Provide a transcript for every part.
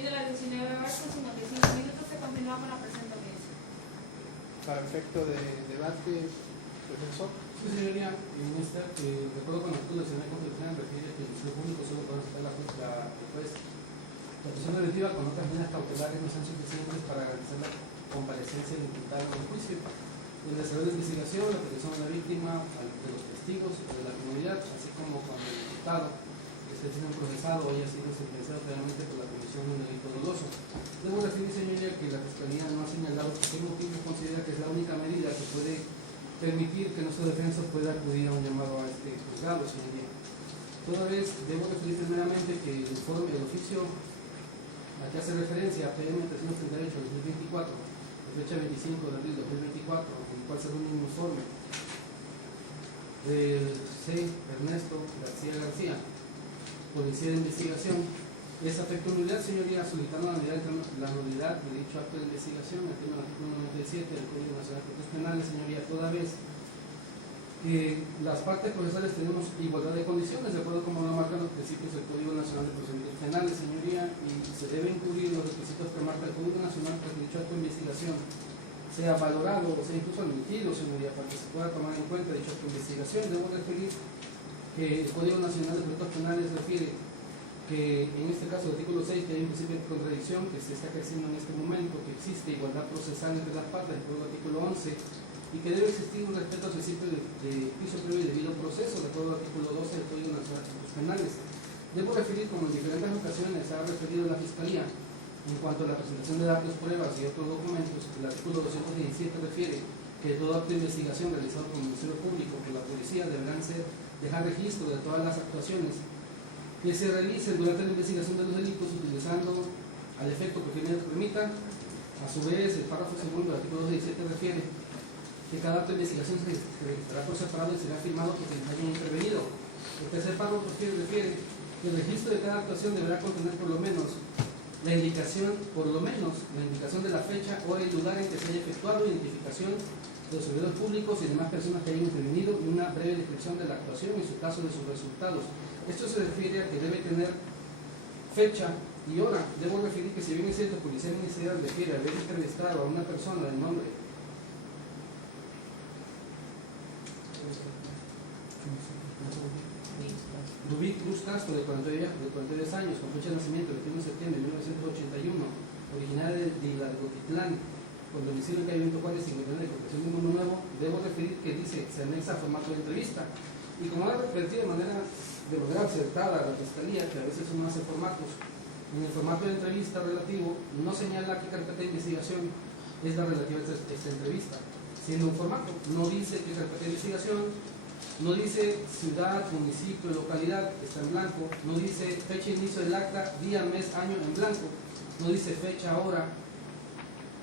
partir de las 19 horas con 55 minutos se continúa con la presente audiencia. Para efecto de debate, profesor. Sí, señoría, de acuerdo con el artículo 19 constitucional, refiere que el Ministerio Público solo puede aceptar la prisión preventiva con otras medidas cautelares no sean suficientes para garantizar la comparecencia del imputado en el juicio. El desarrollo de investigación, la protección de la víctima, de los testigos, de la comunidad, así como cuando el imputado esté siendo procesado o haya sido sentenciado penalmente por la comisión de un delito doloso. Debo referir, señoría, que la Fiscalía no ha señalado por qué motivo considera que es la única medida que puede permitir que nuestro defensor pueda acudir a un llamado a este juzgado, señoría. Toda vez, debo referir primeramente que el informe, el oficio a que hace referencia a PM 338-2024, de fecha 25 de abril de 2024, en el cual se reúne un informe del C. Ernesto García, Policía de Investigación, es afecto a nulidad, señoría, solicitando la nulidad de dicho acto de investigación, en el artículo 97 del Código Nacional de Procedimientos Penales, señoría, toda vez que las partes procesales tenemos igualdad de condiciones, de acuerdo como lo marcan los principios del Código Nacional de Procedimientos Penales, señoría, y se deben incluir los requisitos que marca el Código Nacional para que dicho acto de investigación sea valorado o sea incluso admitido, señoría, para que se pueda tomar en cuenta dicho acto de investigación. Debo referir que el Código Nacional de Procedimientos Penales refiere que en este caso el artículo 6, que hay un principio de contradicción que se está ejerciendo en este momento, que existe igualdad procesal entre las partes, de acuerdo al artículo 11, y que debe existir un respeto al principio de juicio previo y debido proceso, de acuerdo al artículo 12 del Código Nacional de Procedimientos Penales. Debo referir, como en diferentes ocasiones ha referido la Fiscalía, en cuanto a la presentación de datos, pruebas y otros documentos, el artículo 217 refiere que todo acto de investigación realizado por el Ministerio Público o por la Policía deberán dejar registro de todas las actuaciones que se realicen durante la investigación de los delitos utilizando al efecto que permita. A su vez, el párrafo segundo del artículo 217 refiere que cada acto de investigación se registrará por separado y será firmado por quien haya intervenido. El tercer párrafo refiere que el registro de cada actuación deberá contener por lo menos la indicación de la fecha, hora y lugar en que se haya efectuado, identificación de los servidores públicos y demás personas que hayan intervenido y una breve descripción de la actuación y en su caso de sus resultados. Esto se refiere a que debe tener fecha y hora. Debo referir que si bien es cierto, la Policía Ministerial refiere haber entrevistado a una persona de nombre Rubí Cruz Castro, de 42 años, con fecha de nacimiento el 21 de septiembre de 1981, originaria de Lalgotitlán, con domicilio en calle 104 y 59 de Corporación de Mundo Nuevo, debo referir que dice se anexa a formato de entrevista. Y como ha repetido de manera acertada la Fiscalía, que a veces uno hace formatos, en el formato de entrevista relativo no señala qué carpeta de investigación es la relativa a esta entrevista, siendo un formato, no dice qué carpeta de investigación, no dice ciudad, municipio, localidad, está en blanco, no dice fecha de inicio del acta, día, mes, año, en blanco, no dice fecha, hora,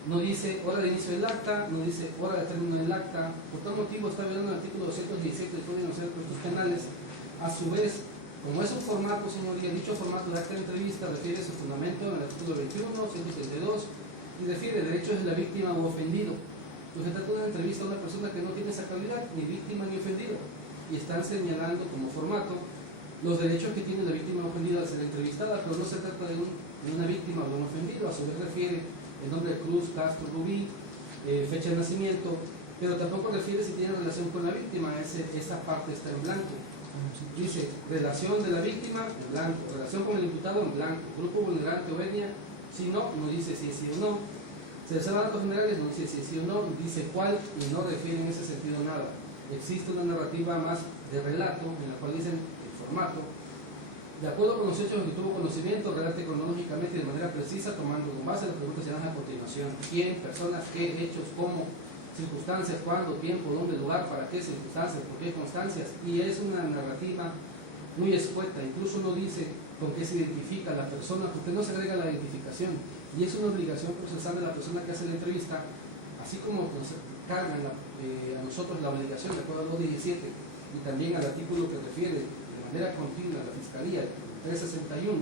no dice hora de inicio del acta, no dice hora de término del acta. Por tal motivo está violando el artículo 217 del Código Nacional de Procedimientos Penales. A su vez, como es un formato, señoría, dicho formato de acta de entrevista refiere su fundamento en el artículo 21, 132 y refiere derechos de la víctima u ofendido. Pues se trata de una entrevista a una persona que no tiene esa calidad, ni víctima ni ofendido, y están señalando como formato los derechos que tiene la víctima ofendida al ser entrevistada, pero no se trata de una víctima o de un ofendido. A su vez refiere el nombre de Cruz Castro Rubí, fecha de nacimiento, pero tampoco refiere si tiene relación con la víctima. Esa parte está en blanco. Dice relación de la víctima en blanco, relación con el imputado en blanco, grupo vulnerante o etnia, si no, no dice si es sí o no. Selecciona datos generales, no dice si es sí o no, dice cuál y no refiere en ese sentido nada. Existe una narrativa más de relato en la cual dicen el formato. De acuerdo con los hechos que tuvo conocimiento, relate cronológicamente y de manera precisa, tomando como base las preguntas que dan a continuación: quién, personas, qué, hechos, cómo, circunstancias, cuándo, tiempo, dónde, lugar, para qué circunstancias, por qué constancias. Y es una narrativa muy escueta, incluso no dice con qué se identifica la persona, porque no se agrega la identificación. Y es una obligación procesal de la persona que hace la entrevista, así como nos cargan a nosotros la obligación de acuerdo al 217 y también al artículo que refiere de manera continua a la Fiscalía, 361,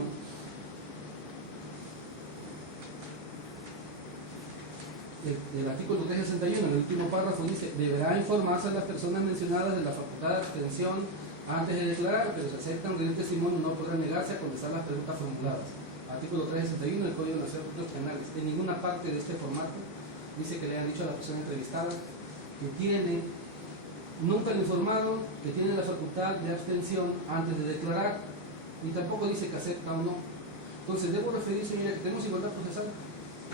el artículo 361, el último párrafo dice: deberá informarse a las personas mencionadas de la facultad de abstención antes de declarar, pero si aceptan rendir testimonio no podrán negarse a contestar las preguntas formuladas. artículo 361 del Código Nacional de Procedimientos Penales. En ninguna parte de este formato dice que le han dicho a la persona entrevistada que tiene, nunca han informado que tiene la facultad de abstención antes de declarar, y tampoco dice que acepta o no. Entonces, debo referir, señora, que tenemos igualdad procesal.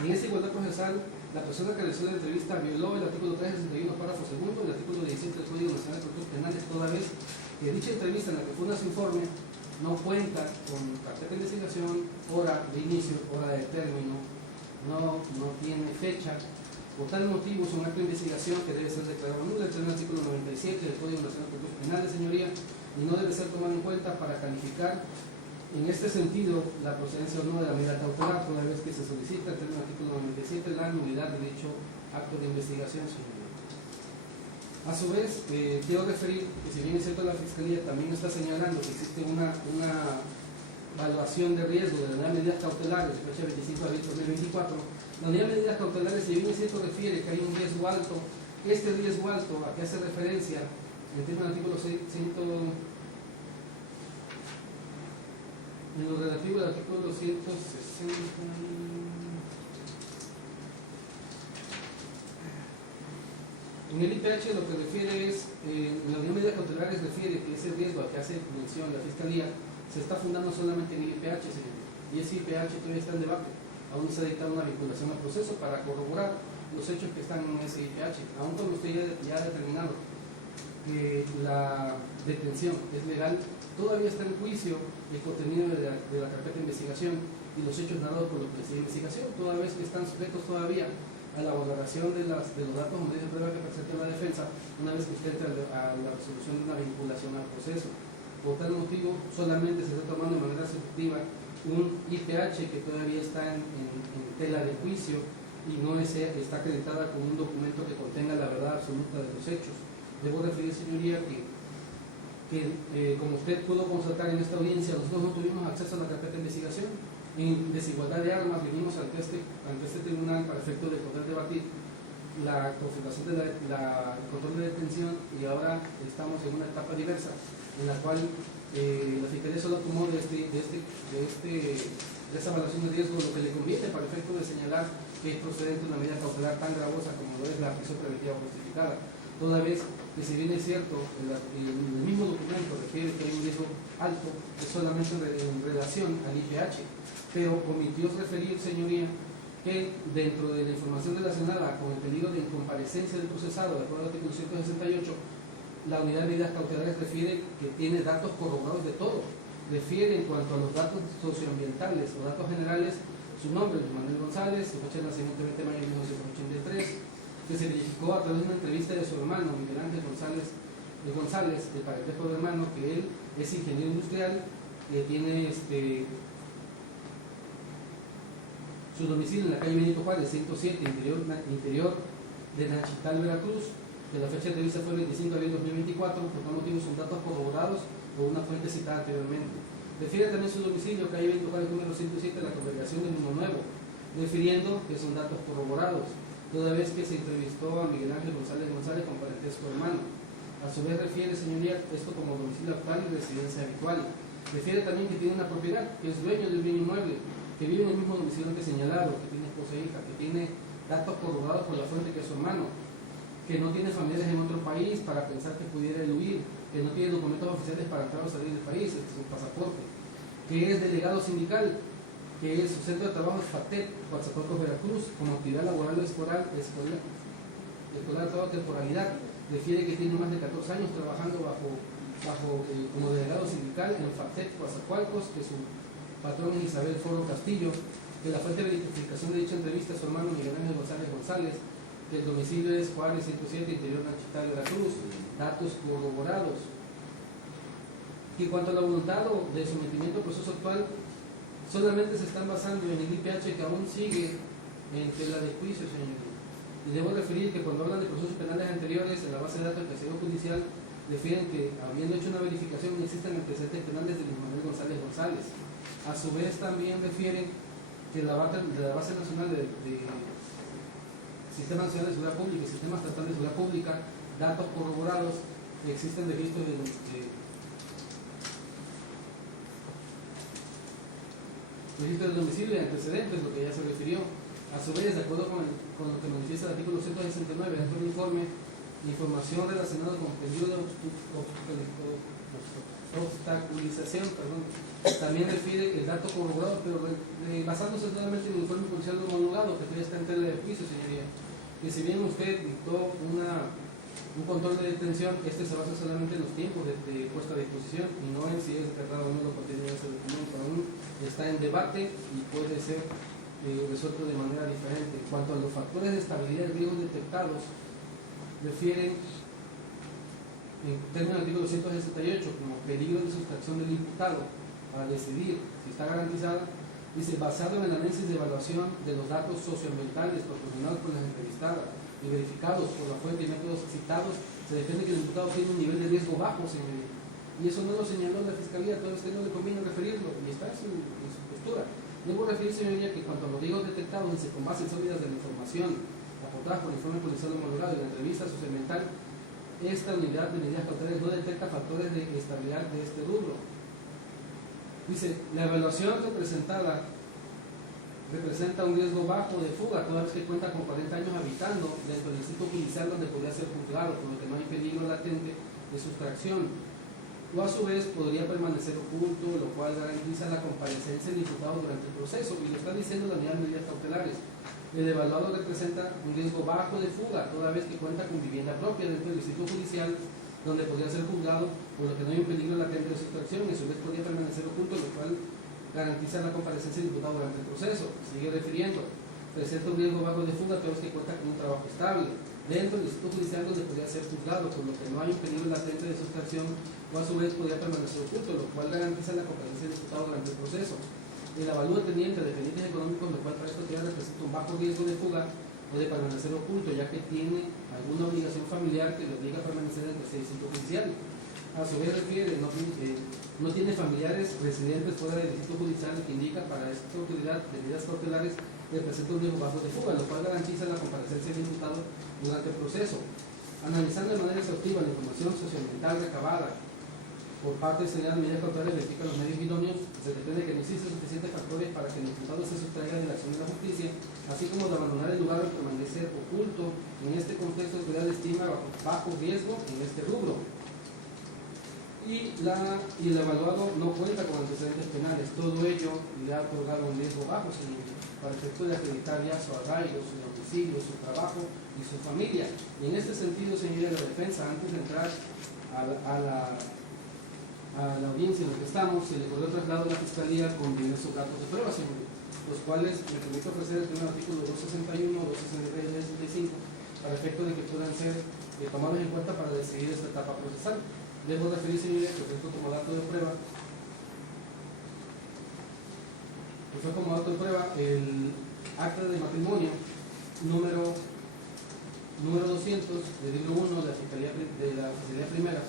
En esa igualdad procesal, la persona que realizó la entrevista violó el artículo 361, párrafo segundo, el artículo 17 del Código Nacional de Procedimientos Penales, toda vez que dicha entrevista en la que funda su informe no cuenta con carpeta de investigación, hora de inicio, hora de término, no tiene fecha. Por tal motivo, es un acto de investigación que debe ser declarado nulo, el artículo 97 del Código Nacional de Procedimientos Penales, señoría, y no debe ser tomado en cuenta para calificar en este sentido la procedencia o no de la medida cautelar, toda vez que se solicita, en el artículo 97, la nulidad de dicho acto de investigación, señoría. A su vez, quiero referir que, si bien es cierto, la Fiscalía también está señalando que existe una evaluación de riesgo de la unidad de medidas cautelares de fecha 25 de abril de 2024, la unidad de medidas cautelares, si bien es cierto, refiere que hay un riesgo alto. Este riesgo alto, ¿a qué hace referencia? Entiendo el artículo 100. En lo relativo al artículo 160, en el IPH lo que refiere es, la unidad de medidas cautelares refiere que ese riesgo al que hace mención la Fiscalía se está fundando solamente en el IPH, señor, y ese IPH todavía está en debate. Aún no se ha dictado una vinculación al proceso para corroborar los hechos que están en ese IPH, aún cuando usted ya ha determinado que la detención es legal, todavía está en juicio el contenido de la carpeta de investigación y los hechos narrados por la policía de investigación, toda vez que están sujetos todavía a la valoración de los datos o medios de prueba que presenta la defensa, una vez que usted entra a la resolución de una vinculación al proceso. Por tal motivo, solamente se está tomando de manera subjetiva un IPH que todavía está en tela de juicio y no está acreditada con un documento que contenga la verdad absoluta de los hechos. Debo referir, señoría, que como usted pudo constatar en esta audiencia, nosotros no tuvimos acceso a la carpeta de investigación. En desigualdad de armas vinimos ante este tribunal para efecto de poder debatir la confirmación de la control de detención, y ahora estamos en una etapa diversa en la cual la Fiscalía solo tomó de esa evaluación de riesgo lo que le conviene para efecto de señalar que es procedente una medida cautelar tan gravosa como lo es la prisión preventiva justificada, toda vez que, si bien es cierto, el mismo documento refiere que hay un riesgo alto, es solamente en relación al IPH, pero omitió referir, señoría, que dentro de la información relacionada con el peligro de incomparecencia del procesado, de acuerdo al artículo 168, la unidad de medidas cautelares refiere que tiene datos corroborados de todo. Refiere, en cuanto a los datos socioambientales o datos generales, su nombre, Luis Manuel González, su fecha de nacimiento 20 de mayo de 1983, que se verificó a través de una entrevista de su hermano, Miguel Ángel González, de parentesco de hermano, que él es ingeniero industrial, que tiene su domicilio en la calle Benito Juárez, 107, interior de Nachital, Veracruz, que la fecha de entrevista fue el 25 de abril de 2024, por tal motivo son datos corroborados por una fuente citada anteriormente. Refiere también su domicilio, calle Benito Juárez, número 107, de la congregación del Mundo Nuevo, refiriendo que son datos corroborados, toda vez que se entrevistó a Miguel Ángel González con parentesco hermano. A su vez refiere, señoría, esto como domicilio actual y residencia habitual. Refiere también que tiene una propiedad, que es dueño de un bien inmueble, que vive en el mismo domicilio que señalado, que tiene esposa e hija, que tiene datos corroborados por la fuente que es su hermano, que no tiene familiares en otro país para pensar que pudiera huir, que no tiene documentos oficiales para entrar o salir del país, este es un pasaporte, que es delegado sindical, que es su centro de trabajo es FATEC, Coatzacoalcos, Veracruz, como actividad laboral escolar de toda temporalidad. Refiere que tiene más de 14 años trabajando como delegado sindical en FATEC, Coatzacoalcos, que su patrón es Isabel Foro Castillo, que la fuente de identificación de dicha entrevista es su hermano Miguel Ángel González, que el domicilio es Juárez 107, interior Nachital, Veracruz, datos corroborados. Y en cuanto a la voluntad de sometimiento al proceso actual, solamente se están basando en el IPH, que aún sigue en tela de juicio, señoría. Y debo referir que cuando hablan de procesos penales anteriores, en la base de datos del Caserío Judicial, refieren que, habiendo hecho una verificación, existen antecedentes penales de Luis Manuel González. A su vez, también refieren que la base nacional de Sistema Nacional de Seguridad Pública y Sistema Estatal de Seguridad Pública, datos corroborados, que existen registros registro del domicilio y antecedentes, lo que ya se refirió. A su vez, de acuerdo con lo que manifiesta el artículo 169 dentro del informe, información relacionada con periodo de obstaculización, también refiere el dato corroborado, pero basándose solamente en el informe policial homologado que todavía está en tela de juicio, señoría. Que si bien usted dictó un control de detención, este se basa solamente en los tiempos de puesta a disposición y no en si es verdad o no lo contenido de ese documento. Aún está en debate y puede ser resuelto de manera diferente. En cuanto a los factores de estabilidad y riesgos detectados, refieren en términos del artículo 168 como peligro de sustracción del imputado para decidir si está garantizada. Dice, basado en el análisis de evaluación de los datos socioambientales proporcionados por las entrevistadas y verificados por la fuente y métodos citados, se defiende que el imputado tiene un nivel de riesgo bajo, señoría. Y eso no lo señaló la Fiscalía, todo esto no le conviene referirlo, y está en su postura. Debo referir, señoría, que cuanto a los riesgos detectados, dice, con bases sólidas de la información aportada por el informe policial homologado y la entrevista socioambiental, esta unidad de medidas cautelares no detecta factores de estabilidad de este rubro. Dice, la evaluación representa un riesgo bajo de fuga, toda vez que cuenta con 40 años habitando dentro del distrito judicial donde podría ser juzgado, por lo que no hay peligro latente de sustracción. O a su vez podría permanecer oculto, lo cual garantiza la comparecencia del imputado durante el proceso, y lo está diciendo la unidad de medidas cautelares. El evaluado representa un riesgo bajo de fuga, toda vez que cuenta con vivienda propia dentro del distrito judicial, donde podría ser juzgado, por lo que no hay un peligro latente de sustracción, y a su vez podría permanecer oculto, lo cual garantiza la comparecencia del imputado durante el proceso. Sigue refiriendo, presenta un riesgo bajo de fuga, toda vez que cuenta con un trabajo estable dentro del distrito judicial, donde podría ser juzgado, por lo que no hay un peligro latente de sustracción, o a su vez podría permanecer oculto, lo cual garantiza la comparecencia del imputado durante el proceso. El avalúo teniente de dependientes económicos, lo cual para esta actividad representa un bajo riesgo de fuga o de permanecer oculto, ya que tiene alguna obligación familiar que le obliga a permanecer en el distrito judicial. A su vez refiere, no tiene familiares residentes fuera del distrito judicial, que indica para esta autoridad de medidas cautelares representa un riesgo bajo de fuga, lo cual garantiza la comparecencia del imputado durante el proceso. Analizando de manera exhaustiva la información socioambiental recabada por parte de señalar medidas cautelares, verifica los medios idóneos, se pretende que no existen suficientes factores para que el imputado se sustraiga de la acción de la justicia, así como de abandonar el lugar o permanecer oculto. En este contexto, la autoridad estima bajo riesgo en este rubro. Y el evaluado no cuenta con antecedentes penales. Todo ello le ha otorgado un riesgo bajo, para efecto de acreditar ya su arraigo, su domicilio, su trabajo y su familia. Y en este sentido, señoría de la defensa, antes de entrar a la audiencia en la que estamos, se le corrió traslado a la Fiscalía con diversos datos de prueba, los cuales me permito ofrecer el primer artículo 261, 263 y 265, para efecto de que puedan ser tomados en cuenta para decidir esta etapa procesal. Debo referir, señoría, que presento como dato de prueba, el acta de matrimonio número 200 del libro 1 de la Fiscalía Primera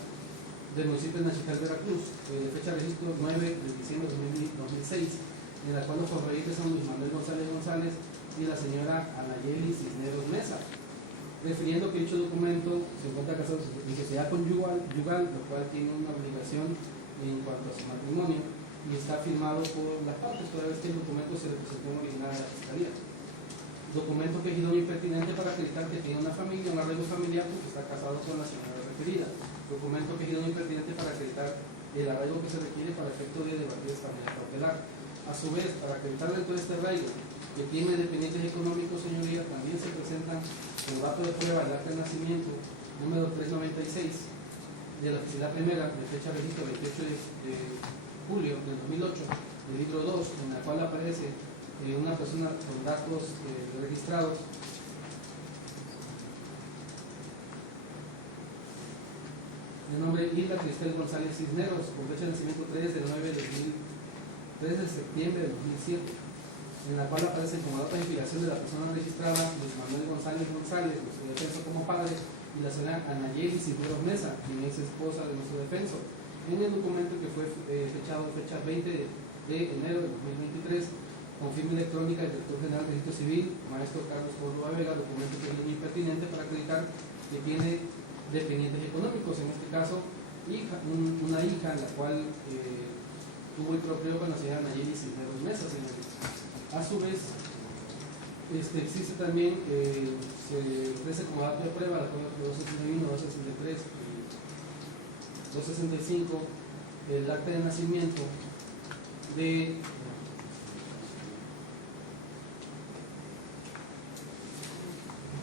del municipio de Nachical, Veracruz, de fecha de registro 9 de diciembre de 2006, en la cual los correístas son Luis Manuel González y la señora Anayeli Cisneros Mesa, refiriendo que dicho documento se encuentra casado en sociedad conyugal, lo cual tiene una obligación en cuanto a su matrimonio y está firmado por las partes, toda vez que el documento se le presentó en original a la Fiscalía. Documento que es idóneo y pertinente para acreditar que tiene una familia, un arraigo familiar, porque está casado con la señora referida. Documento que es idóneo y pertinente para acreditar el arraigo que se requiere para efecto de debatir esta medida cautelar. A su vez, para acreditar dentro de este arraigo que tiene dependientes económicos, señoría, también se presentan como dato de prueba el acta de nacimiento número 396 de la Fiscalía Primera, de fecha de registro 28 de julio del 2008, del libro 2, en la cual aparece una persona con datos registrados de nombre Hilda Cristel González Cisneros, con fecha de nacimiento 3 de septiembre del 2007, en la cual aparece como datos de filiación de la persona registrada Luis Manuel González, nuestro defensor como padre, y la señora Anayeli Cisneros Mesa, quien es esposa de nuestro defensor, en el documento que fue fechado fecha 20 de enero de 2023, con firma electrónica del director general del Registro Civil, maestro Carlos Córdoba Vega, documento que es muy pertinente para acreditar que tiene dependientes económicos, en este caso una hija, la cual tuvo y procreó con la señora Nayeli Cisneros Mesa, señores. A su vez, existe también, se ofrece como dato de prueba la prueba 261, 263 y 265, el acta de nacimiento de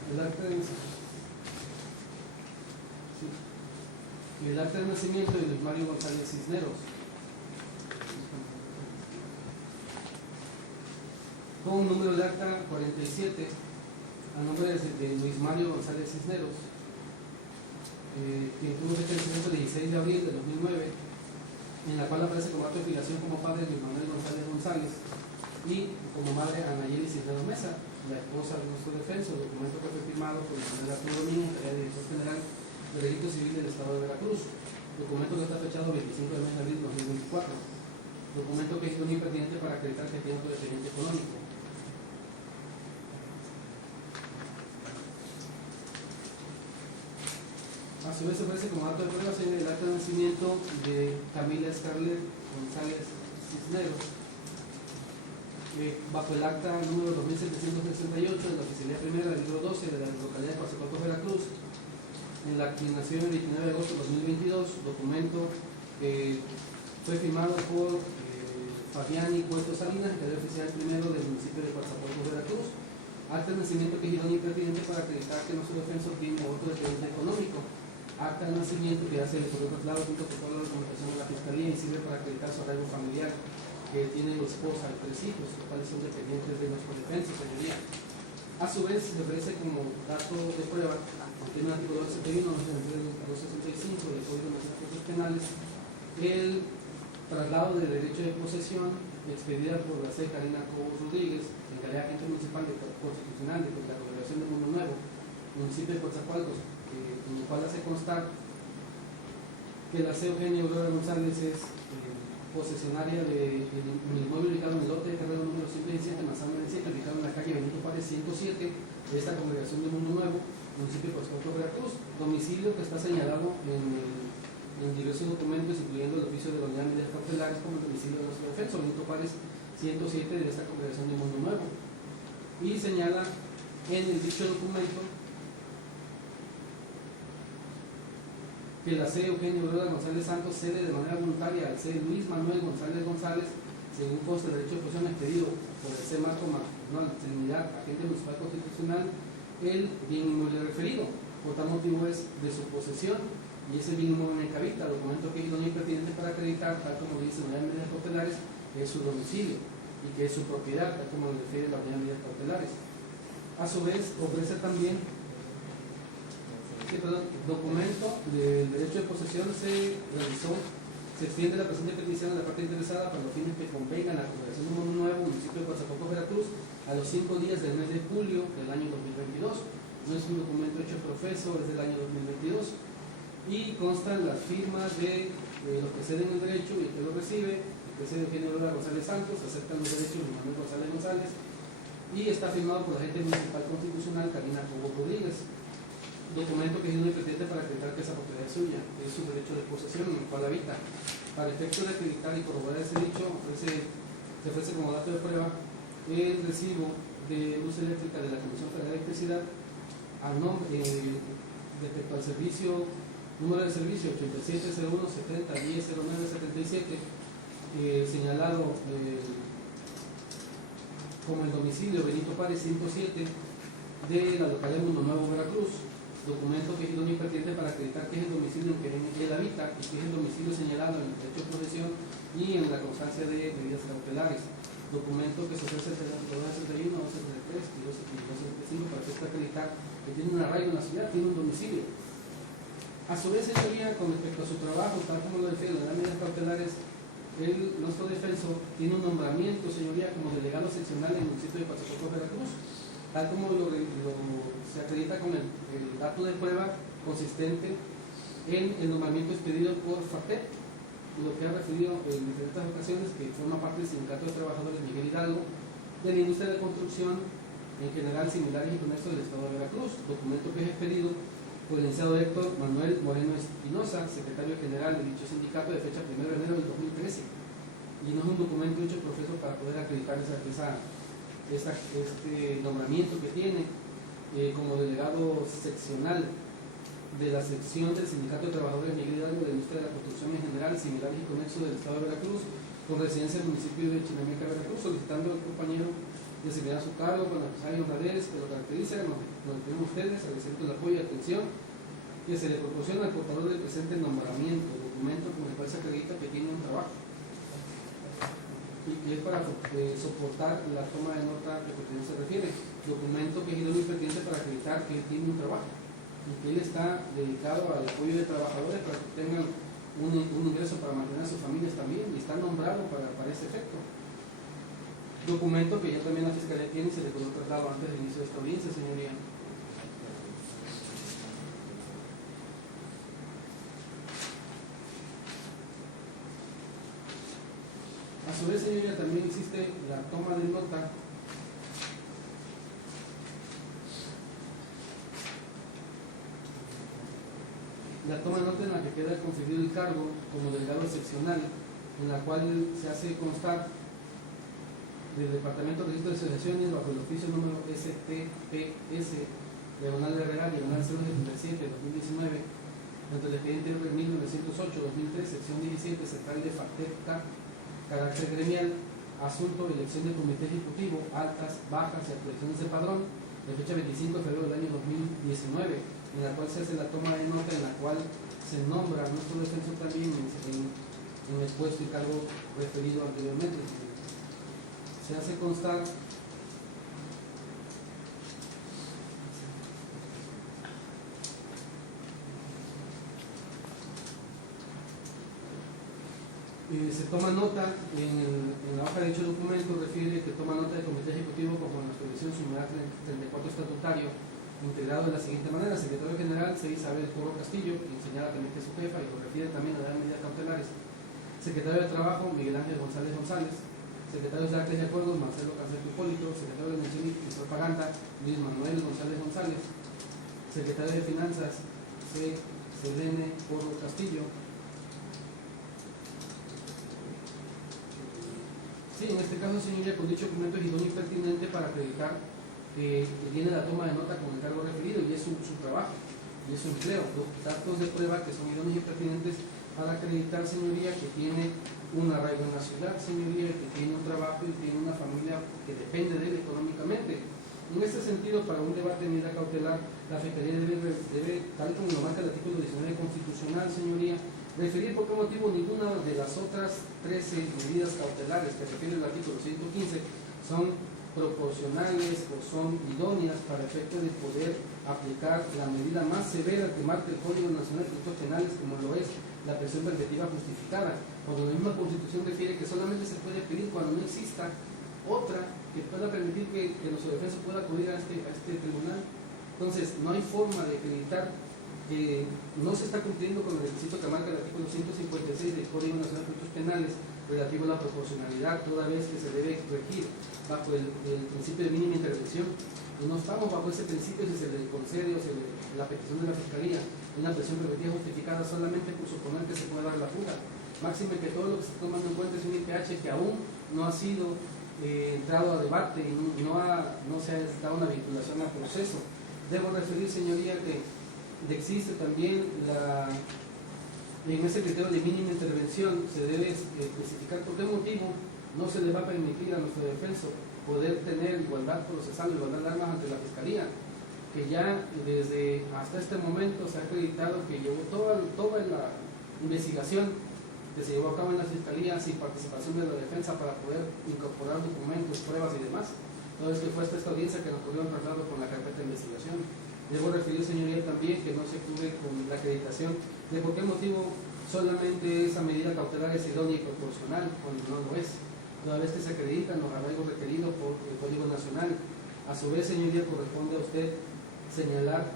el acta de nacimiento de Luis Mario González Cisneros, con número de acta 47 a nombre de Luis Mario González Cisneros, que tuvo fecha de nacimiento el 16 de abril de 2009, en la cual aparece como acto de filiación como padre Luis Manuel González González y como madre Anayeli Cisneros Mesa, la esposa de nuestro defenso. El documento que fue firmado por el general Arturo Domínguez, que era director general del Delito Civil del Estado de Veracruz. Documento que está fechado 25 de abril de 2024. Documento que es muy pertinente para acreditar que tiene antecedente económico. A su vez se ofrece como dato de prueba el acta de nacimiento de Camila Scarlett González Cisneros, bajo el acta número 2768 de la Oficialía Primera del libro 12 de la localidad de Coatzacoalcos, Veracruz, en la que nació el 29 de agosto de 2022, documento que fue firmado por Fabiani Cueto Salinas, que era oficial primero del municipio de Coatzacoalcos, Veracruz. Acta de nacimiento que es idóneo y pertinente para acreditar que nuestro defensor tiene otro expediente económico. Acta de nacimiento que hace el correo traslado junto con toda la documentación de la Fiscalía y sirve para acreditar su arraigo familiar, que tiene esposa y 3 hijos, los cuales son dependientes de nuestro defensa, señoría. A su vez, se ofrece como dato de prueba, tiene el artículo 271, 265 del Código Nacional de Procedimientos Penales, el traslado de derecho de posesión expedida por la C. Karina Cobos Rodríguez, en calidad de agente municipal constitucional de la Congregación de Mundo Nuevo, municipio de Coatzacoalcos, en el cual hace constar que la C. Eugenia Aurora González es posesionaria del inmueble ubicado en el lote de terreno número 117, manzana 97, ubicado en la calle Benito Juárez 107 de esta Congregación de Mundo Nuevo, municipio de Coatzacoalcos, Veracruz, domicilio que está señalado en diversos documentos, incluyendo el oficio de la unidad de medidas cautelares como el domicilio de nuestro defenso, Benito Juárez 107 de esta Congregación de Mundo Nuevo, y señala en el dicho documento que la C. Eugenia Aurora González Santos cede de manera voluntaria al C. Luis Manuel González González, según consta el derecho de posesión expedido por el C. Marco Manuel Trinidad, agente municipal constitucional, el bien inmueble referido. Por tal motivo es de su posesión y ese bien inmueble en el que habita, documento que es idóneo y pertinente para acreditar, tal como dice la unidad de medidas cautelares, que es su domicilio y que es su propiedad, tal como lo refiere la unidad de medidas cautelares. A su vez, ofrece también documento del derecho de posesión se extiende la presente petición a la parte interesada para los fines que convengan a la Congregación de Mundo Nuevo, municipio de Coatzacoalcos, Veracruz, a los 5 días del mes de julio del año 2022. No es un documento hecho profeso, es del año 2022 y constan las firmas de los que ceden el derecho y el que lo recibe, que es Eugenia Aurora González Santos, aceptan los derechos de Manuel González González, y está firmado por la agente municipal constitucional Karina Cobos Rodríguez. Documento que es muy pertinente para acreditar que esa propiedad es suya, que es su derecho de posesión en el cual habita. Para efecto de acreditar y corroborar ese dicho, se ofrece como dato de prueba el recibo de luz eléctrica de la Comisión Federal de Electricidad a nombre respecto al servicio, número de servicio 8701 70 10 09 77, señalado como el domicilio Benito Juárez 107 de la localidad de Mundo Nuevo, Veracruz. Documento que es idóneo y pertinente para acreditar que es el domicilio en que él habita y que es el domicilio señalado en el derecho de posesión y en la constancia de medidas cautelares. Documento que se ofrece entre los 271, 273 y 275 para acreditar que tiene un arraigo en la ciudad, tiene un domicilio. A su vez, señoría, con respecto a su trabajo, tal como lo defiende las medidas cautelares, nuestro defensor tiene un nombramiento, señoría, como delegado seccional en el municipio de Coatzacoalcos, Veracruz, tal como se acredita con el dato de prueba consistente en el nombramiento expedido por FATEP, lo que ha referido en diferentes ocasiones, que forma parte del Sindicato de Trabajadores Miguel Hidalgo de la industria de construcción, en general similares y honestos del Estado de Veracruz, documento que es expedido por el licenciado Héctor Manuel Moreno Espinosa, secretario general de dicho sindicato, de fecha 1 de enero del 2013. y no es un documento hecho profeso para poder acreditar este nombramiento que tiene como delegado seccional de la sección del Sindicato de Trabajadores Miguel Hidalgo de la Industria de la Construcción en general, similar y conexo del Estado de Veracruz, con residencia en el municipio de Chinameca, Veracruz, solicitando al compañero desempeñar su cargo con las y honradez que lo caracterizan, nos pedimos ustedes, agradeciendo el apoyo y atención que se le proporciona al portador del presente nombramiento, documento con el cual se acredita que tiene un trabajo y que es para soportar la toma de nota que por se refiere, documento que es muy pertinente para acreditar que tiene un trabajo y que él está dedicado al apoyo de trabajadores para que tengan un ingreso para mantener a sus familias también, y está nombrado para ese efecto. Documento que ya también la Fiscalía tiene y se le quedó traslado antes del inicio de esta audiencia, señoría. A su vez, señoría, también existe la toma de nota en la que queda conferido el cargo como delegado seccional, en la cual se hace constar del Departamento de Registro de Asociaciones bajo el oficio número STPS diagonal Herrera, diagonal 077 2019, ante el expediente 1908-2003, sección 17, central de FACTECTA, carácter gremial, asunto elección de comité ejecutivo, altas, bajas y actualizaciones de padrón, de fecha 25 de febrero del año 2019, en la cual se hace la toma de nota, en la cual se nombra nuestro defensor también en el puesto y cargo referido anteriormente. Se hace constar se toma nota en la hoja de dicho documento, refiere que toma nota del comité ejecutivo conforme a la previsión su numeral 34 estatutario, integrado de la siguiente manera: secretario general C. Isabel Porro Castillo, quien señala también que es su jefa y lo refiere también a las medidas cautelares. Secretario de Trabajo, Miguel Ángel González González. Secretario de Actas y Acuerdos, Marcelo Canseco Hipólito. Secretario de Mención y Propaganda, Luis Manuel González González. Secretario de Finanzas, C. Selene Porro Castillo. Sí, en este caso, señoría, con dicho documento es idóneo y pertinente para acreditar que tiene la toma de nota con el cargo referido y es su trabajo y es su empleo. Los datos de prueba que son idóneos y pertinentes para acreditar, señoría, que tiene un arraigo en la ciudad, señoría, que tiene un trabajo y tiene una familia que depende de él económicamente. En este sentido, para un debate de medida cautelar, la Fiscalía debe, tal como lo marca el artículo 19 constitucional, señoría, referir por qué motivo ninguna de las otras 13 medidas cautelares que refiere el artículo 115 son proporcionales o son idóneas para efecto de poder aplicar la medida más severa que marca el Código Nacional de Delitos Penales, como lo es la prisión perpetua justificada, cuando la misma Constitución refiere que solamente se puede pedir cuando no exista otra que pueda permitir que nuestro defensor pueda acudir a este tribunal. Entonces, no hay forma de acreditar que no se está cumpliendo con el requisito que marca el artículo 156 del Código Nacional de Delitos Penales relativo a la proporcionalidad, toda vez que se debe regir bajo el principio de mínima intervención, y no estamos bajo ese principio si se le concede o la petición de la Fiscalía una prisión preventiva justificada solamente por suponer que se puede dar la fuga, máxime que todo lo que se está tomando en cuenta es un IPH que aún no ha sido entrado a debate y no se ha dado una vinculación al proceso. Debo referir, señoría, que existe también en ese criterio de mínima intervención se debe especificar por qué motivo no se le va a permitir a nuestro defensor poder tener igualdad procesal, igualdad de armas ante la Fiscalía, que ya desde hasta este momento se ha acreditado que llevó toda la investigación que se llevó a cabo en la Fiscalía sin participación de la defensa para poder incorporar documentos, pruebas y demás. Entonces, que fue esta audiencia que nos ocurrió un traslado con la carpeta de investigación. Debo referir, señoría, también que no se cubre con la acreditación de por qué motivo solamente esa medida cautelar es idónea y proporcional, cuando no lo es, toda vez que se acreditan los arraigos requeridos por el Código Nacional. A su vez, señoría, corresponde a usted señalar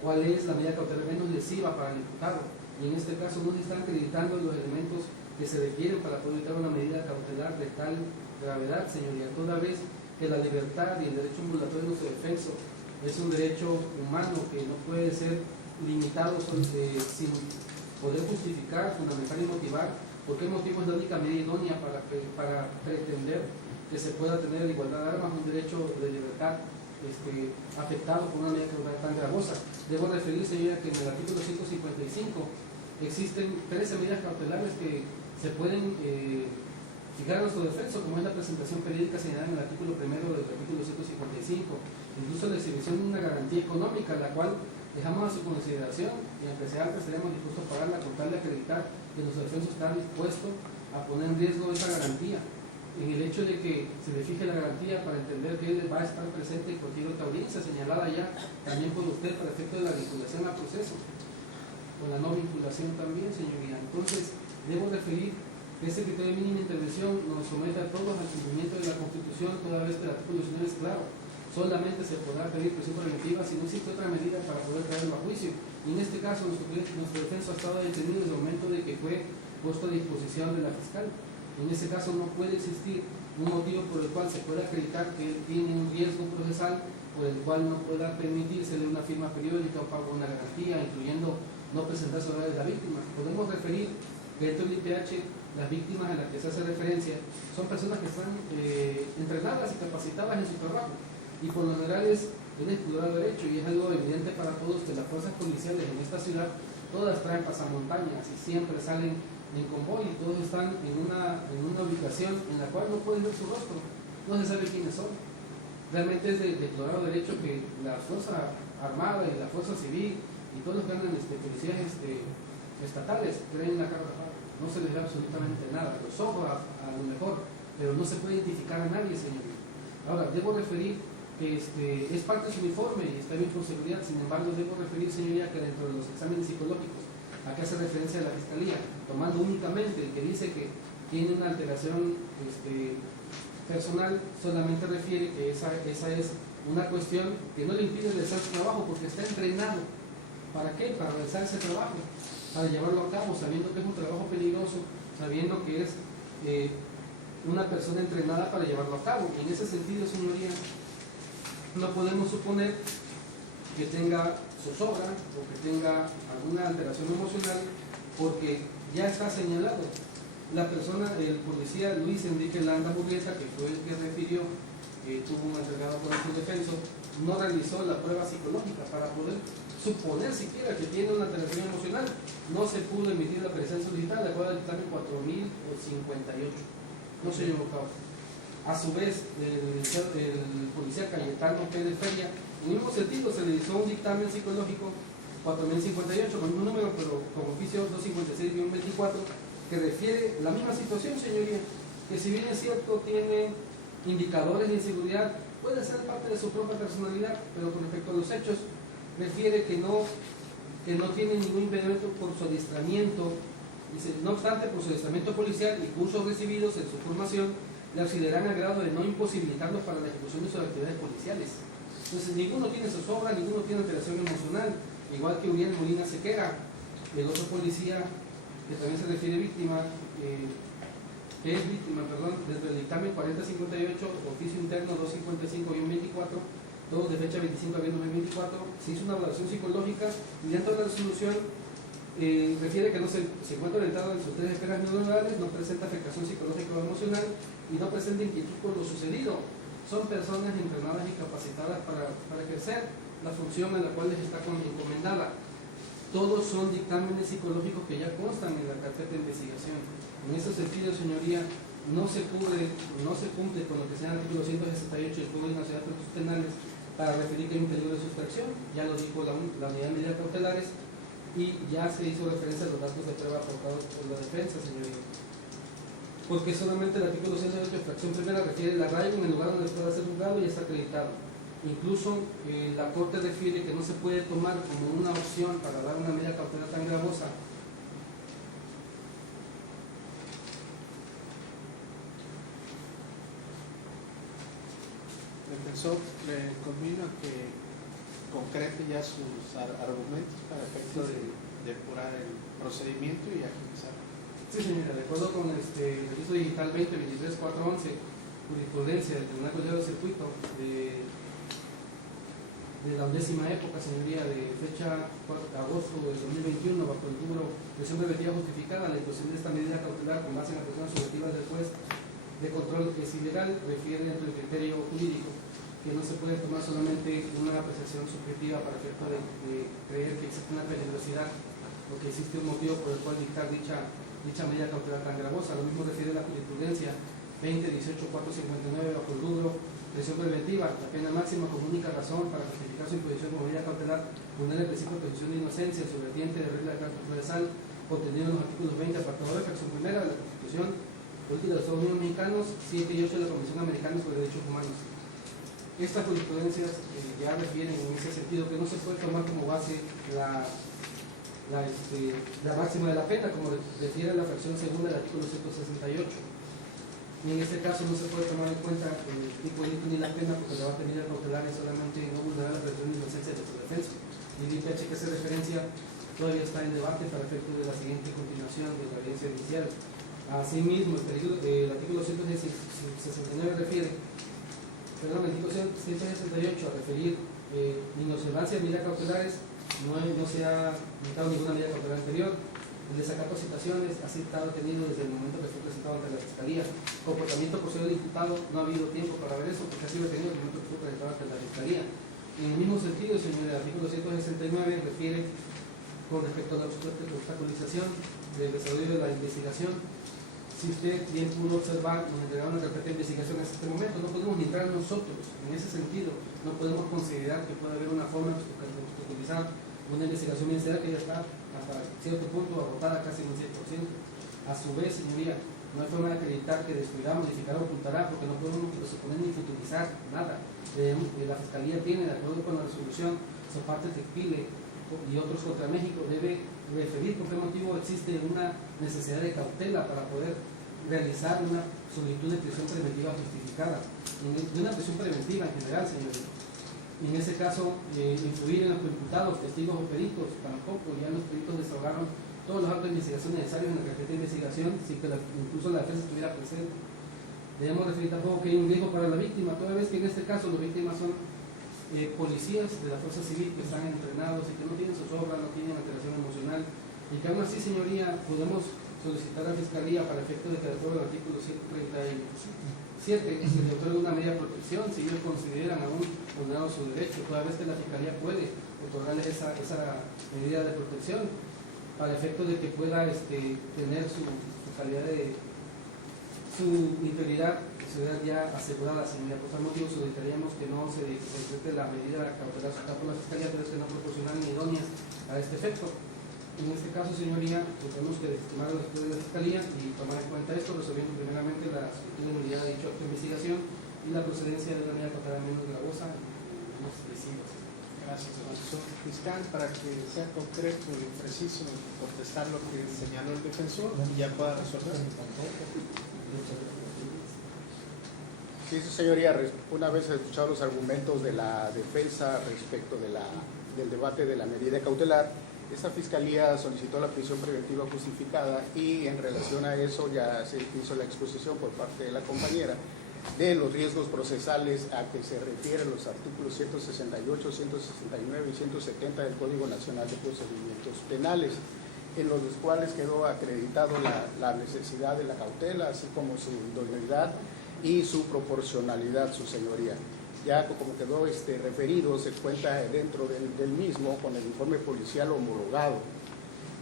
cuál es la medida cautelar menos lesiva para el imputado, y en este caso no se están acreditando los elementos que se requieren para poder dictar una medida cautelar de tal gravedad, señoría, toda vez que la libertad y el derecho ambulatorio de nuestro defenso es un derecho humano que no puede ser limitado sin poder justificar, fundamentar y motivar ¿Por qué motivo es la única medida idónea para pretender que se pueda tener la igualdad de armas, un derecho de libertad afectado por una medida cautelar tan gravosa? Debo referir, señora, que en el artículo 155 existen 13 medidas cautelares que se pueden fijar a nuestro defenso, como es la presentación periódica señalada en el artículo primero del artículo 155, incluso la exhibición de una garantía económica, la cual dejamos a su consideración y aunque sea alta estaríamos dispuestos a pagarla con tal de acreditar que nuestro defenso está dispuesto a poner en riesgo esa garantía. En el hecho de que se le fije la garantía para entender que él va a estar presente en cualquier otra audiencia señalada ya también por usted para efecto de la vinculación al proceso, con la no vinculación también, señoría. Entonces, debo referir que ese criterio de mínima intervención nos somete a todos al cumplimiento de la Constitución, toda vez que el artículo 19 es claro. Solamente se podrá pedir prisión preventiva si no existe otra medida para poder traerlo a juicio. Y en este caso, nuestro defenso ha estado detenido desde el momento de que fue puesto a disposición de la fiscal. En ese caso no puede existir un motivo por el cual se pueda acreditar que él tiene un riesgo procesal por el cual no pueda permitírsele una firma periódica o pago de una garantía, incluyendo no presentarse a la víctima. Podemos referir que dentro del IPH las víctimas a las que se hace referencia son personas que están entrenadas y capacitadas en su trabajo y por lo general es estudiado derecho y es algo evidente para todos que las fuerzas policiales en esta ciudad todas traen pasamontañas y siempre salen en convoy y todos están en una ubicación en la cual no pueden ver su rostro, no se sabe quiénes son. Realmente es de declarado derecho que la fuerza armada y la fuerza civil y todos los que andan policías estatales traen la cara tapada, no se les da absolutamente nada, los ojos a lo mejor, pero no se puede identificar a nadie, señorita. Ahora, debo referir que es parte de su uniforme y está bien con seguridad, sin embargo, debo referir, señoría, que dentro de los exámenes psicológicos, a que hace referencia a la Fiscalía, tomando únicamente el que dice que tiene una alteración personal, solamente refiere que esa es una cuestión que no le impide realizar su trabajo porque está entrenado. ¿Para qué? Para realizar ese trabajo, para llevarlo a cabo, sabiendo que es un trabajo peligroso, sabiendo que es una persona entrenada para llevarlo a cabo. Y en ese sentido, señoría, no podemos suponer que tenga zozobra o que tenga alguna alteración emocional porque ya está señalado. La persona, el policía Luis Enrique Landa Burguesa, que fue el que refirió que tuvo un entregado por su defenso, no realizó la prueba psicológica para poder suponer siquiera que tiene una alteración emocional. No se pudo emitir la presencia solicitada, de acuerdo al dictamen 4058. No se llevó a cabo. A su vez, el policía Cayetano P. de Feria, en el mismo sentido, se le hizo un dictamen psicológico 4058, con el mismo número, pero con oficio 256-24, que refiere la misma situación, señoría, que si bien es cierto, tiene indicadores de inseguridad, puede ser parte de su propia personalidad, pero con respecto a los hechos, refiere que no tiene ningún impedimento por su adiestramiento. Dice, no obstante, por su adiestramiento policial y cursos recibidos en su formación, le auxiliarán al grado de no imposibilitarlos para la ejecución de sus actividades policiales. Entonces, ninguno tiene zozobra, ninguno tiene alteración emocional, igual que Uriel Molina Sequera, el otro policía que también se refiere víctima, que es víctima, perdón, desde el dictamen 4058, oficio interno 255-24, todos de fecha 25 de abril 2024, se hizo una evaluación psicológica y dentro de la resolución refiere que no se encuentra orientado en sus tres esferas neuronales, no presenta afectación psicológica o emocional y no presenta inquietud por lo sucedido. Son personas entrenadas y capacitadas para ejercer la función en la cual les está encomendada. Todos son dictámenes psicológicos que ya constan en la carpeta de investigación. En ese sentido, señoría, no se cumple con lo que sea el artículo 168 del Código Nacional de Procedimientos Penales para referir que hay un peligro de sustracción. Ya lo dijo la unidad de medidas cautelares y ya se hizo referencia a los datos de prueba aportados por la defensa, señoría. Porque solamente el artículo 108 de fracción primera refiere el arraigo en el lugar donde pueda ser juzgado y está acreditado. Incluso la Corte refiere que no se puede tomar como una opción para dar una medida cautelar tan gravosa Defensor, le conmino a que concrete ya sus argumentos para efecto de depurar el procedimiento y agilizar. Sí, señora, de acuerdo con el registro digital 20-23-411, jurisprudencia del Tribunal Colegiado de Circuito de la 11ª época, señoría, de fecha 4 de agosto del 2021, bajo el rubro prisión preventiva justificada, la imposición de esta medida cautelar con base en las personas subjetivas del juez de control que es ilegal, refiere dentro del criterio jurídico que no se puede tomar solamente una apreciación subjetiva para efecto de creer que existe una peligrosidad o que existe un motivo por el cual dictar dicha medida cautelar tan gravosa. Lo mismo refiere la jurisprudencia 20-18-459 bajo el rubro prisión preventiva. La pena máxima como única razón para justificar su imposición como medida cautelar poner el principio de presunción de inocencia sobre vertiente de regla de cálculo procesal contenido en los artículos 20 apartado de fracción primera de la Constitución Política de los Estados Unidos Mexicanos, 7 y 8 de la Convención Americana sobre Derechos Humanos. Estas jurisprudencias ya refieren en ese sentido que no se puede tomar como base la máxima de la pena, como refiere la fracción segunda del artículo 168. Y en este caso no se puede tomar en cuenta el tipo de delito ni la pena, porque la va a pedir cautelar es solamente no vulnerar la presunción de inocencia de su defensa. Y el IPH que hace referencia todavía está en debate para efectos de la siguiente continuación de la audiencia inicial. Asimismo, el artículo 169 refiere, perdón, el artículo 168 a referir inobservancia de medidas cautelares, no se ha indicado ninguna medida cautelar anterior. El desacato a citaciones ha estado tenido desde el momento que fue presentado ante la Fiscalía. Comportamiento procedimiento del imputado, no ha habido tiempo para ver eso porque ha sido tenido desde el momento que fue presentado ante la Fiscalía. En el mismo sentido, señor, el artículo 169 refiere con respecto a la obstaculización del desarrollo de la investigación. Si usted bien pudo observar, nos entregaron una carpeta de investigación en este momento, no podemos ni entrar nosotros. En ese sentido, no podemos considerar que puede haber una forma de obstaculizar una investigación ministerial que ya está hasta cierto punto agotada casi en un 100%. A su vez, señoría, no hay forma de acreditar que descuidará, modificará o ocultará, porque no podemos presuponer ni futurizar nada. La Fiscalía tiene, de acuerdo con la resolución, su parte textile y otros contra México, debe referir por qué motivo existe una necesidad de cautela para poder realizar una solicitud de prisión preventiva justificada, de una prisión preventiva en general, señores. Y en ese caso, influir en los imputados, testigos o peritos, tampoco, ya los peritos desahogaron todos los actos de investigación necesarios en la carpeta de investigación, sin que incluso la defensa estuviera presente. Debemos referir tampoco que hay un riesgo para la víctima, toda vez que en este caso las víctimas son policías de la fuerza civil que están entrenados y que no tienen zozobra, no tienen alteración emocional, y que aún así, señoría, podemos solicitar a la Fiscalía para efecto de que de acuerdo al artículo 137 se le otorgue una medida de protección si ellos consideran aún vulnerado su derecho, toda vez que la Fiscalía puede otorgarles esa medida de protección para efecto de que pueda tener su calidad de su integridad ya asegurada, señoría. Por tal motivo solicitaríamos que no se decrete la medida cautelar solicitada por la Fiscalía, pero es que no proporcionan ni idóneas a este efecto. En este caso, señoría, pues tenemos que estimar los estudios de la Fiscalía y tomar en cuenta esto, resolviendo primeramente la solicitud de nulidad de dicho acto de investigación y la procedencia de la medida cautelar menos gravosa y más expresiva. Gracias, profesor fiscal, para que sea concreto y preciso contestar lo que señaló el defensor y ya pueda resolver. Sí, su señoría, una vez escuchado los argumentos de la defensa respecto del debate de la medida cautelar, esta Fiscalía solicitó la prisión preventiva justificada y en relación a eso ya se hizo la exposición por parte de la compañera de los riesgos procesales a que se refieren los artículos 168, 169 y 170 del Código Nacional de Procedimientos Penales, en los cuales quedó acreditado la necesidad de la cautela, así como su idoneidad y su proporcionalidad, su señoría. Ya como quedó referido, se cuenta dentro del mismo con el informe policial homologado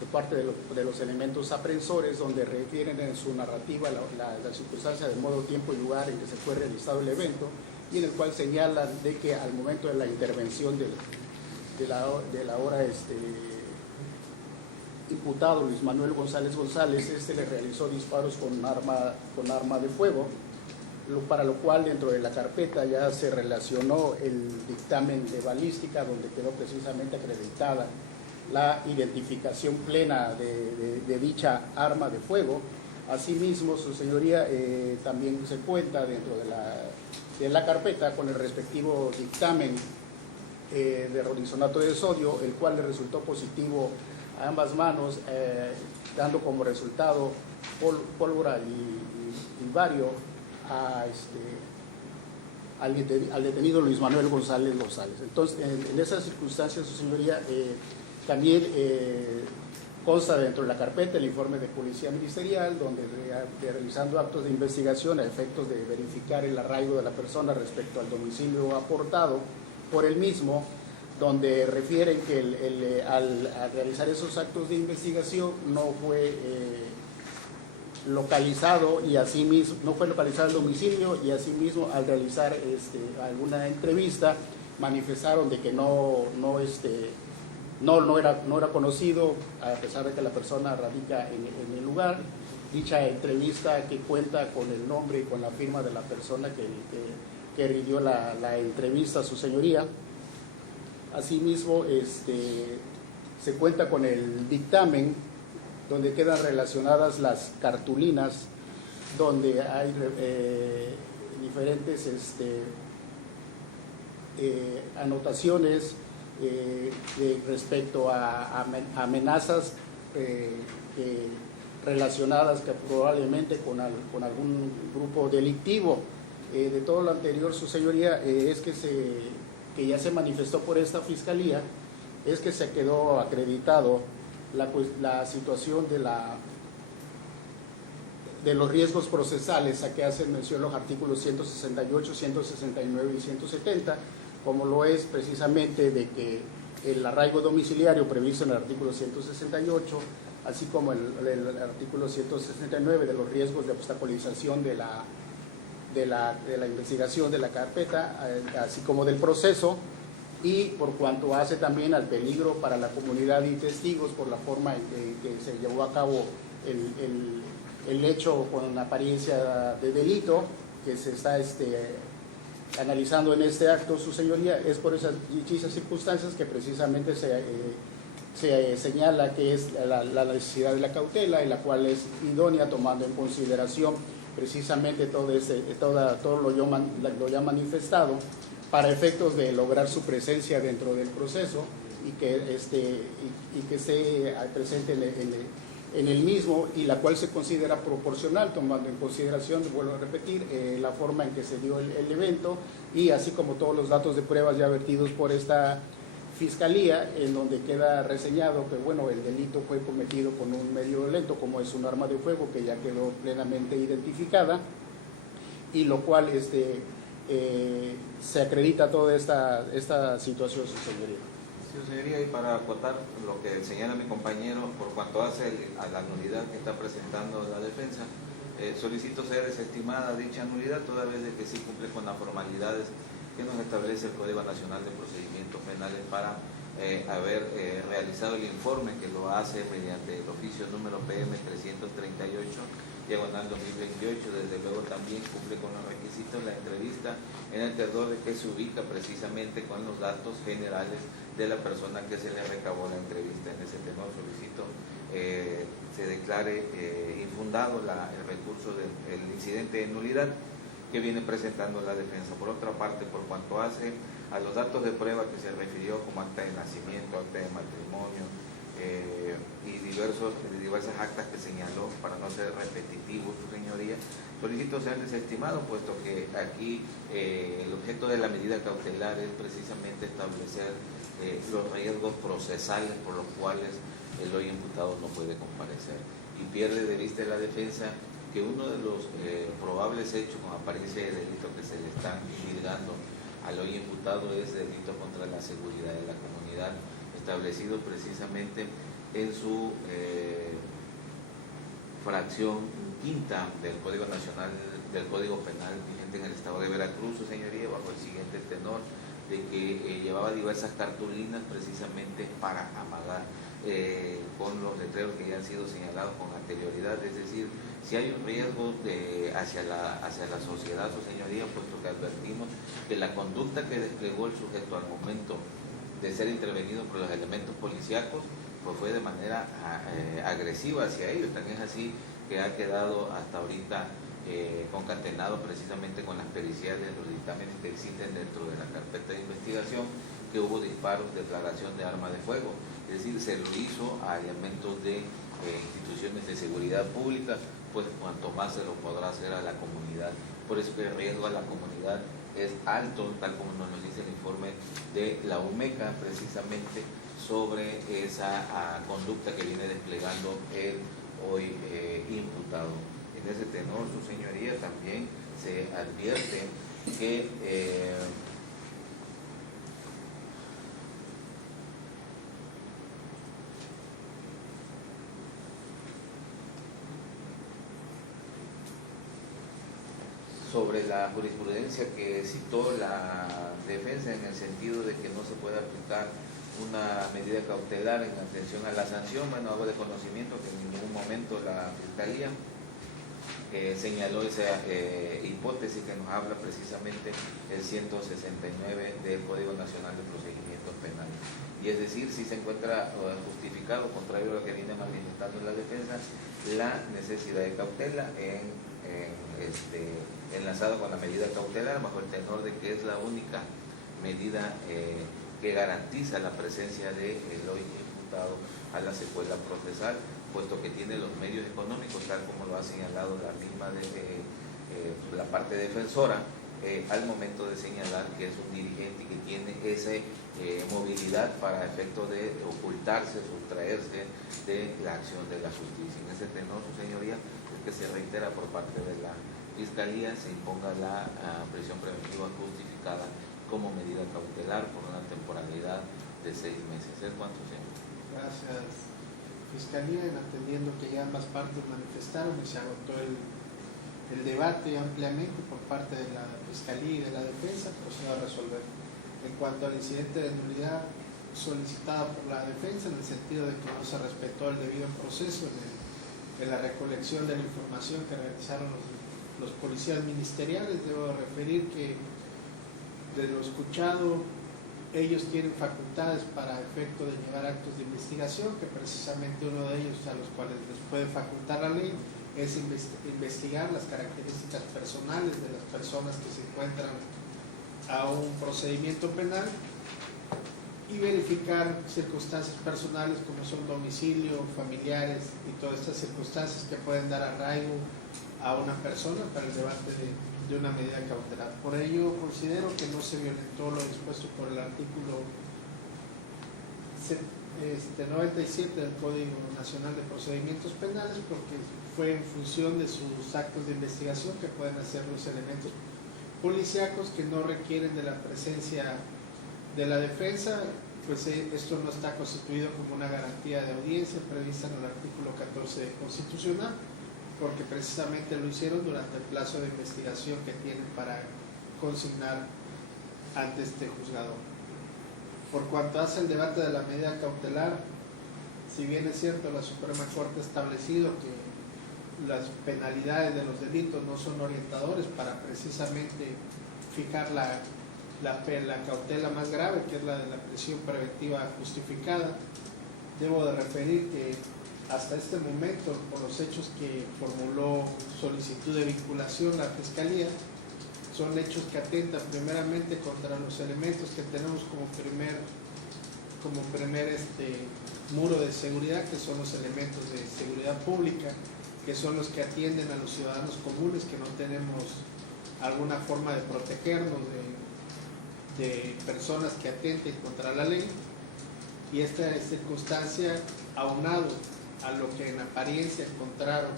de parte de los elementos aprensores, donde refieren en su narrativa la circunstancia de modo, tiempo y lugar en que se fue realizado el evento, y en el cual señalan de que al momento de la intervención de la ahora imputado Luis Manuel González González, le realizó disparos con arma de fuego, para lo cual dentro de la carpeta ya se relacionó el dictamen de balística, donde quedó precisamente acreditada la identificación plena de dicha arma de fuego. Asimismo, su señoría, también se cuenta dentro de la carpeta con el respectivo dictamen de rodizonato de sodio, el cual le resultó positivo a ambas manos, dando como resultado pólvora y bario al detenido Luis Manuel González González. Entonces, en esas circunstancias, su señoría, también consta dentro de la carpeta el informe de Policía Ministerial, donde realizando actos de investigación a efectos de verificar el arraigo de la persona respecto al domicilio aportado por el mismo, donde refieren que al realizar esos actos de investigación no fue localizado y asimismo no fue localizado el domicilio, y asimismo al realizar alguna entrevista manifestaron de que no era conocido, a pesar de que la persona radica en el lugar. Dicha entrevista, que cuenta con el nombre y con la firma de la persona que rindió la entrevista a su señoría. Asimismo, se cuenta con el dictamen, donde quedan relacionadas las cartulinas, donde hay diferentes anotaciones respecto a amenazas relacionadas que probablemente con algún grupo delictivo. De todo lo anterior, su señoría, es que ya se manifestó por esta fiscalía, es que se quedó acreditado la situación de los riesgos procesales a que hacen mención los artículos 168, 169 y 170, como lo es precisamente de que el arraigo domiciliario previsto en el artículo 168, así como el artículo 169 de los riesgos de obstaculización de la investigación de la carpeta, así como del proceso, y por cuanto hace también al peligro para la comunidad y testigos por la forma en que se llevó a cabo el hecho con apariencia de delito que se está analizando en este acto, su señoría. Es por esas dichas circunstancias que precisamente se señala que es la necesidad de la cautela, y la cual es idónea tomando en consideración precisamente todo lo ya manifestado, para efectos de lograr su presencia dentro del proceso y que esté presente en el mismo, y la cual se considera proporcional, tomando en consideración, vuelvo a repetir, la forma en que se dio el evento, y así como todos los datos de pruebas ya vertidos por esta fiscalía, en donde queda reseñado que el delito fue cometido con un medio violento, como es un arma de fuego, que ya quedó plenamente identificada, y lo cual se acredita toda esta situación, su señoría. Sí, señoría, y para acotar lo que señala mi compañero, por cuanto hace a la nulidad que está presentando la defensa, solicito ser desestimada dicha nulidad, toda vez de que sí cumple con las formalidades que nos establece el Código Nacional de Procedimientos Penales para haber realizado el informe, que lo hace mediante el oficio número PM 338/2028. Desde luego también cumple con los requisitos la entrevista, en el tenor de que se ubica precisamente con los datos generales de la persona que se le recabó la entrevista. En ese tenor solicito se declare infundado el recurso del incidente de nulidad que viene presentando la defensa. Por otra parte, por cuanto hace a los datos de prueba que se refirió, como acta de nacimiento, acta de matrimonio y diversas actas que señaló, para no ser repetitivo, su señoría, solicito ser desestimado, puesto que aquí el objeto de la medida cautelar es precisamente establecer los riesgos procesales por los cuales el hoy imputado no puede comparecer, y pierde de vista la defensa que uno de los probables hechos con apariencia de delito que se le están indicando al hoy imputado es delito contra la seguridad de la comunidad, establecido precisamente en su fracción quinta del Código Nacional, del Código Penal vigente en el Estado de Veracruz, su señoría, bajo el siguiente tenor de que llevaba diversas cartulinas precisamente para amagar con los letreros que ya han sido señalados con anterioridad. Es decir, si hay un riesgo hacia la sociedad, su señoría, puesto que advertimos que la conducta que desplegó el sujeto al momento de ser intervenido por los elementos policíacos pues fue de manera agresiva hacia ellos. También es así que ha quedado hasta ahorita concatenado precisamente con las periciales, los dictámenes que existen dentro de la carpeta de investigación, que hubo disparos, declaración de arma de fuego. Es decir, se lo hizo a elementos de instituciones de seguridad pública, pues cuanto más se lo podrá hacer a la comunidad. Por eso que el riesgo a la comunidad es alto, tal como nos lo dice el informe de la UMECA, precisamente sobre esa conducta que viene desplegando el hoy imputado. En ese tenor, su señoría, también se advierte que sobre la jurisprudencia que citó la defensa en el sentido de que no se puede aplicar una medida cautelar en atención a la sanción. Bueno, hago de conocimiento que en ningún momento la Fiscalía señaló esa hipótesis que nos habla precisamente el 169 del Código Nacional de Procedimientos Penales. Y es decir, si se encuentra justificado, contrario a lo que viene manifestando la defensa, la necesidad de cautela enlazado con la medida cautelar, bajo el tenor de que es la única medida que garantiza la presencia del hoy imputado a la secuela procesal, puesto que tiene los medios económicos, tal como lo ha señalado la misma de la parte defensora, al momento de señalar que es un dirigente y que tiene esa movilidad para efecto de ocultarse, sustraerse de la acción de la justicia. En ese tenor, su señoría, es que se reitera por parte de la Fiscalía se imponga la prisión preventiva justificada como medida cautelar por una temporalidad de 6 meses. ¿Es cuánto, señor? Gracias, Fiscalía, entendiendo que ya ambas partes manifestaron y se agotó el debate ampliamente por parte de la Fiscalía y de la Defensa, procedo a resolver. En cuanto al incidente de nulidad solicitado por la Defensa, en el sentido de que no se respetó el debido proceso en la recolección de la información que realizaron los policías ministeriales, debo referir que de lo escuchado, ellos tienen facultades para efecto de llevar actos de investigación, que precisamente uno de ellos a los cuales les puede facultar la ley es investigar las características personales de las personas que se encuentran a un procedimiento penal y verificar circunstancias personales como son domicilio, familiares y todas estas circunstancias que pueden dar arraigo a una persona para el debate de una medida cautelar. Por ello considero que no se violentó lo dispuesto por el artículo 97 del Código Nacional de Procedimientos Penales, porque fue en función de sus actos de investigación que pueden hacer los elementos policíacos que no requieren de la presencia de la defensa, pues esto no está constituido como una garantía de audiencia prevista en el artículo 14 constitucional, porque precisamente lo hicieron durante el plazo de investigación que tienen para consignar ante este juzgador. Por cuanto hace el debate de la medida cautelar, si bien es cierto la Suprema Corte ha establecido que las penalidades de los delitos no son orientadores para precisamente fijar la cautela más grave, que es la de la prisión preventiva justificada, debo de referir que hasta este momento, por los hechos que formuló solicitud de vinculación la Fiscalía, son hechos que atentan primeramente contra los elementos que tenemos como primer muro de seguridad, que son los elementos de seguridad pública, que son los que atienden a los ciudadanos comunes que no tenemos alguna forma de protegernos de personas que atenten contra la ley. Y esta circunstancia, aunado a lo que en apariencia encontraron,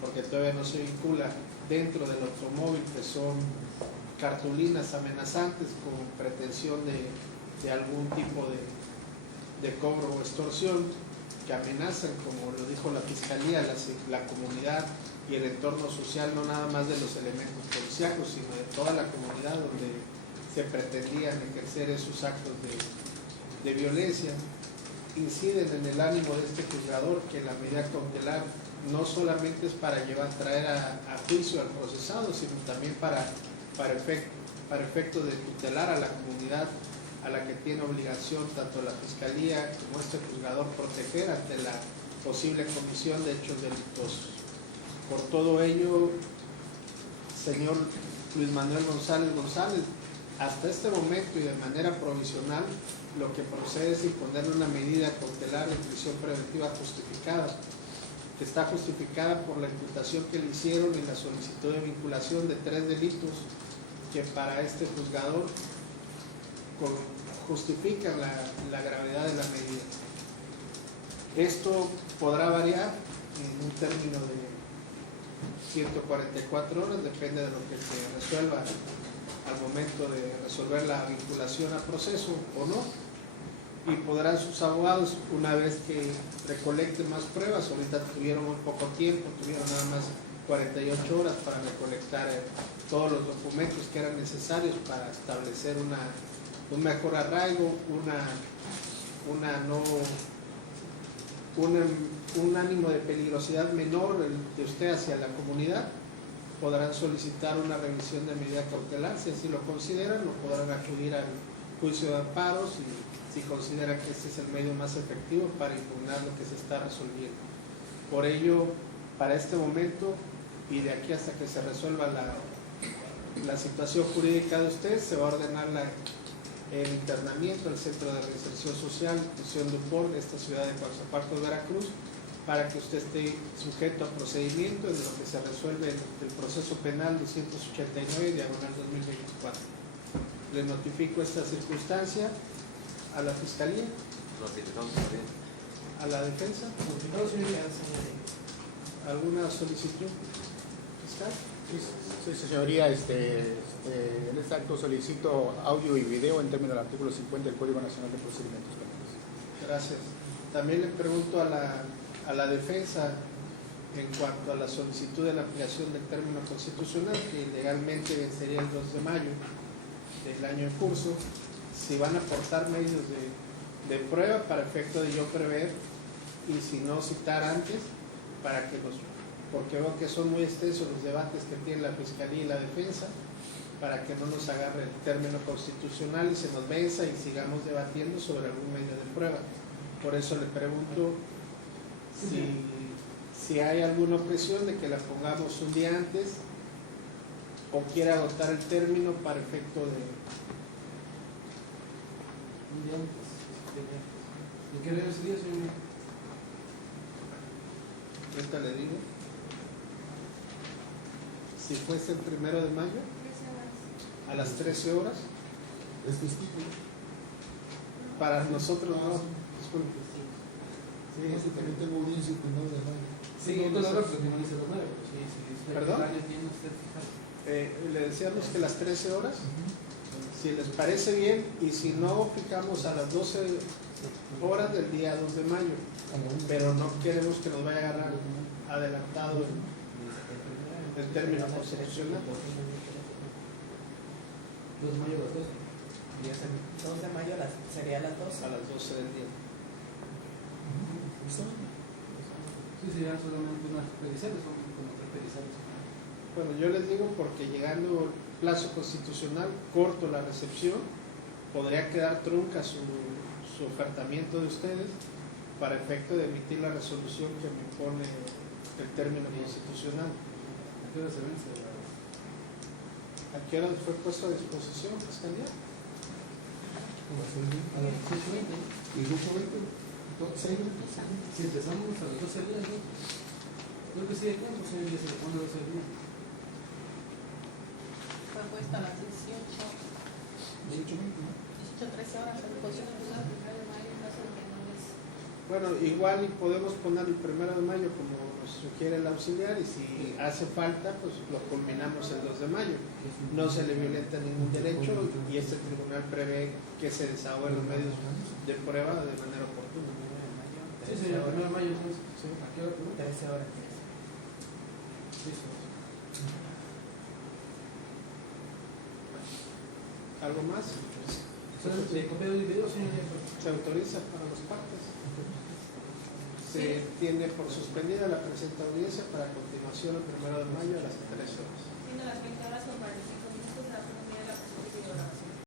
porque todavía no se vincula, dentro del automóvil, que son cartulinas amenazantes con pretensión de algún tipo de cobro o extorsión, que amenazan, como lo dijo la Fiscalía, la comunidad y el entorno social, no nada más de los elementos policíacos, sino de toda la comunidad donde se pretendían ejercer esos actos de violencia, inciden en el ánimo de este juzgador que la medida cautelar no solamente es para traer a juicio al procesado, sino también para efecto de tutelar a la comunidad a la que tiene obligación tanto la Fiscalía como este juzgador proteger ante la posible comisión de hechos delictuosos. Por todo ello, señor Luis Manuel González, hasta este momento y de manera provisional, lo que procede es imponerle una medida cautelar de prisión preventiva justificada, que está justificada por la imputación que le hicieron en la solicitud de vinculación de 3 delitos que para este juzgador justifican la gravedad de la medida. Esto podrá variar en un término de 144 horas, depende de lo que se resuelva al momento de resolver la vinculación a proceso o no, y podrán sus abogados, una vez que recolecten más pruebas, ahorita tuvieron muy poco tiempo, tuvieron nada más 48 horas para recolectar todos los documentos que eran necesarios para establecer un mejor arraigo, un ánimo de peligrosidad menor de usted hacia la comunidad. Podrán solicitar una revisión de medida cautelar si así lo consideran, o podrán acudir al juicio de amparos si consideran que este es el medio más efectivo para impugnar lo que se está resolviendo. Por ello, para este momento y de aquí hasta que se resuelva la situación jurídica de usted, se va a ordenar el internamiento al Centro de Reinserción Social, prisión de Upor, de esta ciudad de Coatzacoalcos, Veracruz, para que usted esté sujeto a procedimiento en lo que se resuelve el proceso penal 289/2024. Le notifico esta circunstancia a la Fiscalía, a la Defensa. ¿Alguna solicitud fiscal? Sí, señoría, en este acto solicito audio y video en términos del artículo 50 del Código Nacional de Procedimientos Penales. Gracias. También le pregunto a la defensa en cuanto a la solicitud de la ampliación del término constitucional, que legalmente vencería el 2 de mayo del año en curso, si van a aportar medios de prueba para efecto de yo prever, y si no, citar antes, para que porque veo que son muy extensos los debates que tiene la Fiscalía y la Defensa, para que no nos agarre el término constitucional y se nos venza y sigamos debatiendo sobre algún medio de prueba. Por eso le pregunto si hay alguna objeción de que la pongamos un día antes, o quiere agotar el término para efecto de... Un día antes. ¿En qué día sería, señor? Ahorita le digo. Si fuese el 1 de mayo, a las 13 horas, Es testigo. para nosotros no. Disculpe. Sí, eso también tengo audiencia el 1 de mayo. Sí, entonces ahora pues no dice los 9. ¿Perdón? Tiene usted fijado. Le decíamos que las 13 horas, si les parece bien, y si no, fijamos a las 12 horas del día 2 de mayo, pero no queremos que nos vaya a agarrar adelantado el término constitucional. 2 de mayo a las 12. 2 de mayo sería a las 12. A las 12 del día. Sí, serían solamente unas periciales, son como 3 periciales. Bueno, yo les digo porque llegando el plazo constitucional, corto la recepción, podría quedar trunca su ofertamiento de ustedes para efecto de emitir la resolución que me impone el término constitucional. ¿A qué hora se vence? ¿A qué hora fue puesto a disposición, Fiscalía? A las 18:20. ¿Y 18:20? Si empezamos a las 12 del día, ¿no? Creo que sí, ¿de cuánto se le pone a 12 del día? Fue puesta a las 18, 18:20, ¿no? 13 horas. Bueno, igual y podemos poner el 1 de mayo como nos sugiere el auxiliar, y si hace falta, pues lo culminamos el 2 de mayo. No se le violenta ningún derecho y este tribunal prevé que se desahoguen los medios de prueba de manera oportuna. Sí, sería el 1 de mayo, entonces. Sí. ¿A qué hora? 13 horas. Sí, sí. ¿Algo más? ¿Se copia de video, señor? Se autoriza para las partes. Se tiene por suspendida la presente audiencia para continuación el 1 de mayo a las 13 horas.